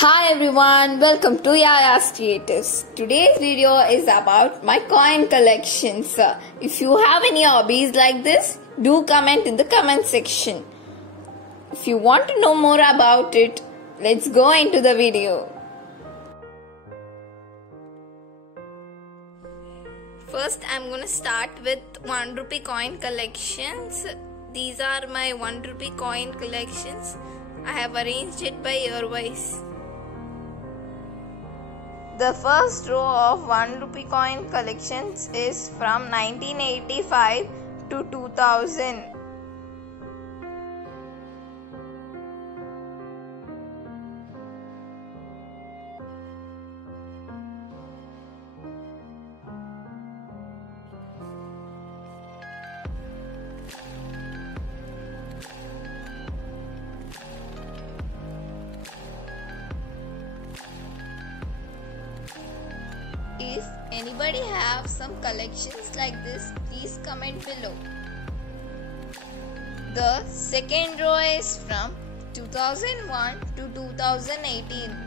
Hi everyone, welcome to Yaya's Creatives. Today's video is about my coin collections. If you have any hobbies like this, do comment in the comment section. If you want to know more about it, let's go into the video. First, I'm going to start with 1 rupee coin collections. These are my 1 rupee coin collections. I have arranged it by year-wise. The first row of 1 rupee coin collections is from 1985 to 2000. If anybody have some collections like this, please comment below. The second row is from 2001 to 2018.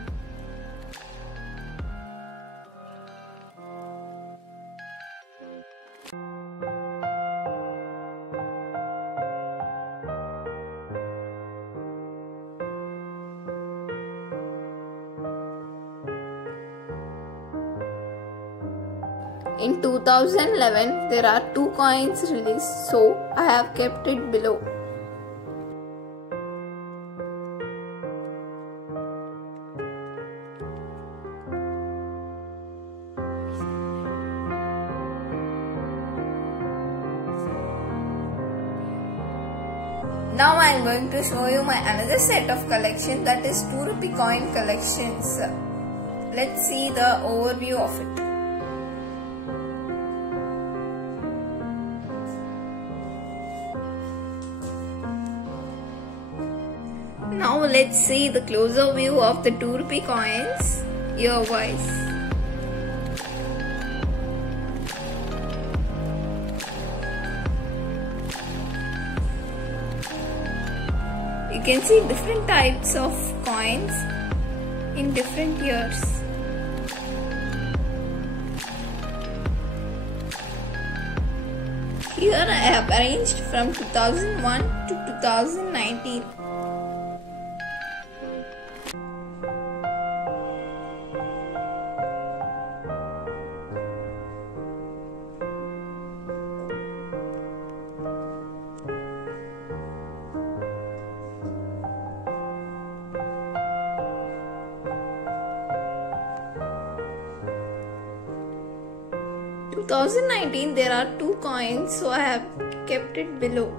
In 2011, there are 2 coins released, so I have kept it below. Now I am going to show you my another set of collection, that is 2 rupee coin collections. Let's see the overview of it. Now let's see the closer view of the 2 rupee coins year-wise. You can see different types of coins in different years. Here I have arranged from 2001 to 2019. In 2019 there are 2 coins, so I have kept it below.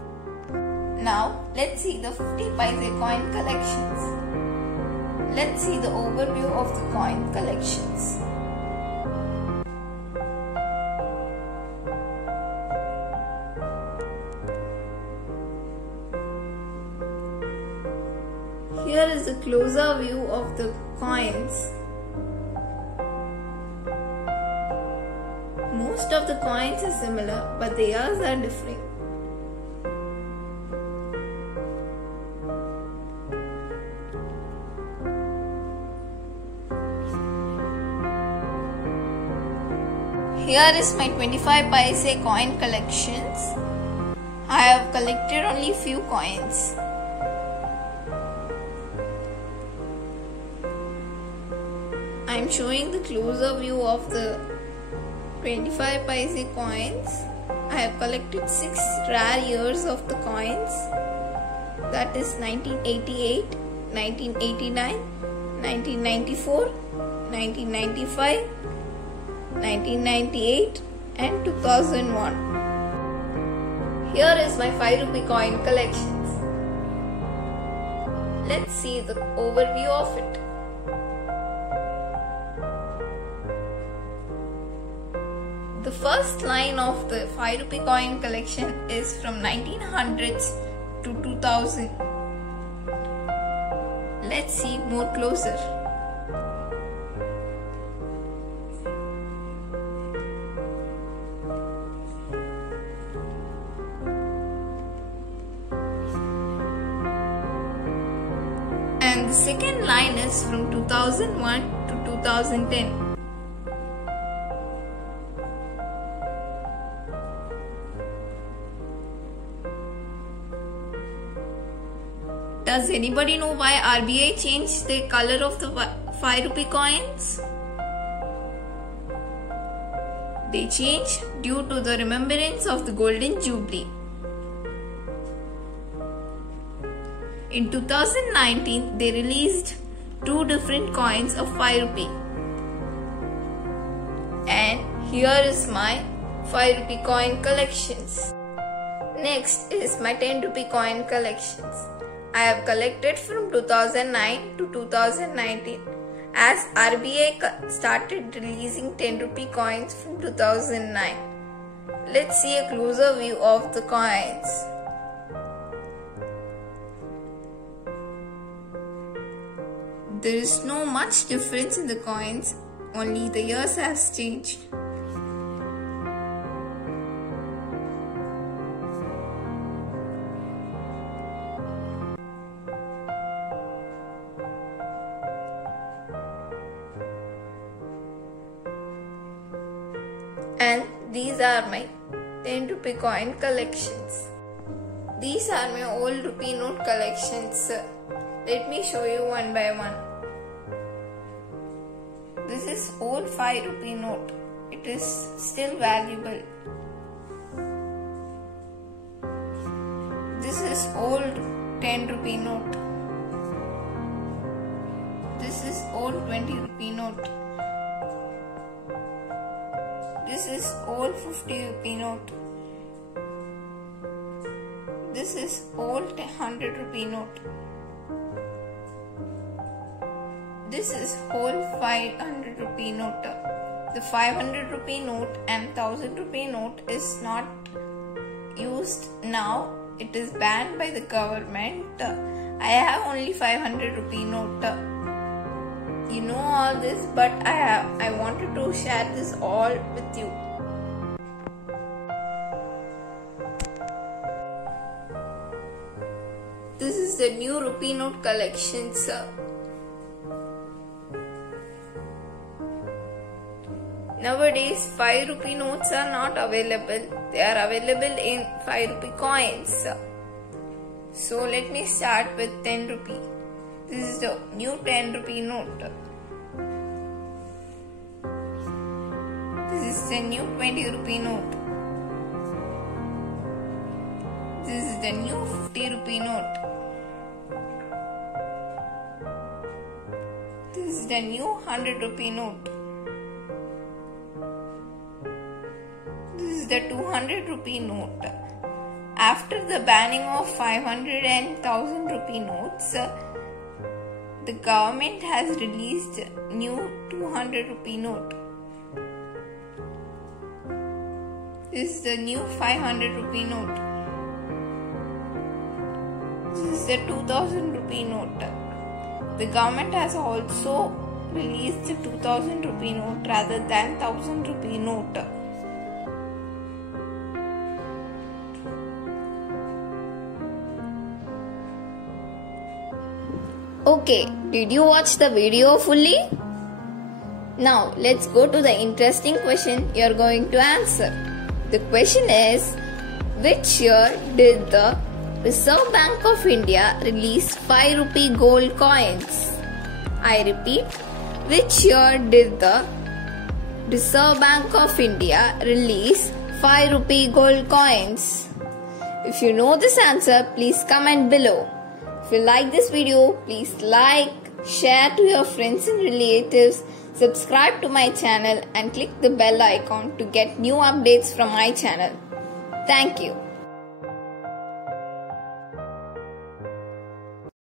Now let's see the 50 paise coin collections. Let's see the overview of the coin collections. Here is a closer view of the coins. Most of the coins are similar, but the years are different. Here is my 25 paise coin collections. I have collected only few coins. I am showing the closer view of the 25 paise coins. I have collected 6 rare years of the coins, that is 1988, 1989, 1994, 1995, 1998 and 2001. Here is my 5 rupee coin collections. Let's see the overview of it. The first line of the 5 rupee coin collection is from 1900s to 2000. Let's see more closer. And the second line is from 2001 to 2010. Does anybody know why RBI changed the color of the 5 rupee coins? They changed due to the remembrance of the Golden Jubilee. In 2019, they released 2 different coins of 5 rupee. And here is my 5 rupee coin collections. Next is my 10 rupee coin collections. I have collected from 2009 to 2019 as RBI started releasing 10 rupee coins from 2009. Let's see a closer view of the coins. There is no much difference in the coins, only the years has changed. And these are my 10 rupee coin collections. These are my old rupee note collections. Let me show you one by one. This is old 5 rupee note. It is still valuable. This is old 10 rupee note. This is old 20 rupee note. This is old 50 rupee note. This is old 100 rupee note. This is old 500 rupee note. The 500 rupee note and 1000 rupee note is not used now. It is banned by the government. I have only 500 rupee note. You know all this, but I wanted to share this all with you. This is the new rupee note collections. Nowadays 5 rupee notes are not available. They are available in 5 rupee coins. So let me start with 10 rupee. This is the new 10 rupee note. This is the new 20 rupee note. This is the new 50 rupee note. This is the new 100 rupee note. This is the 200 rupee note. After the banning of 500 and 1000 rupee notes, the government has released new 200 rupee note. This is the new 500 rupee note. This is the 2000 rupee note. The government has also released the 2000 rupee note rather than 1000 rupee note. Okay, did you watch the video fully? Now let's go to the interesting question you are going to answer. The question is, which year did the Reserve Bank of India release 5 rupee gold coins? I repeat, which year did the Reserve Bank of India release 5 rupee gold coins? If you know this answer, please comment below. If you like this video, please like, share to your friends and relatives, subscribe to my channel and click the bell icon to get new updates from my channel. Thank you.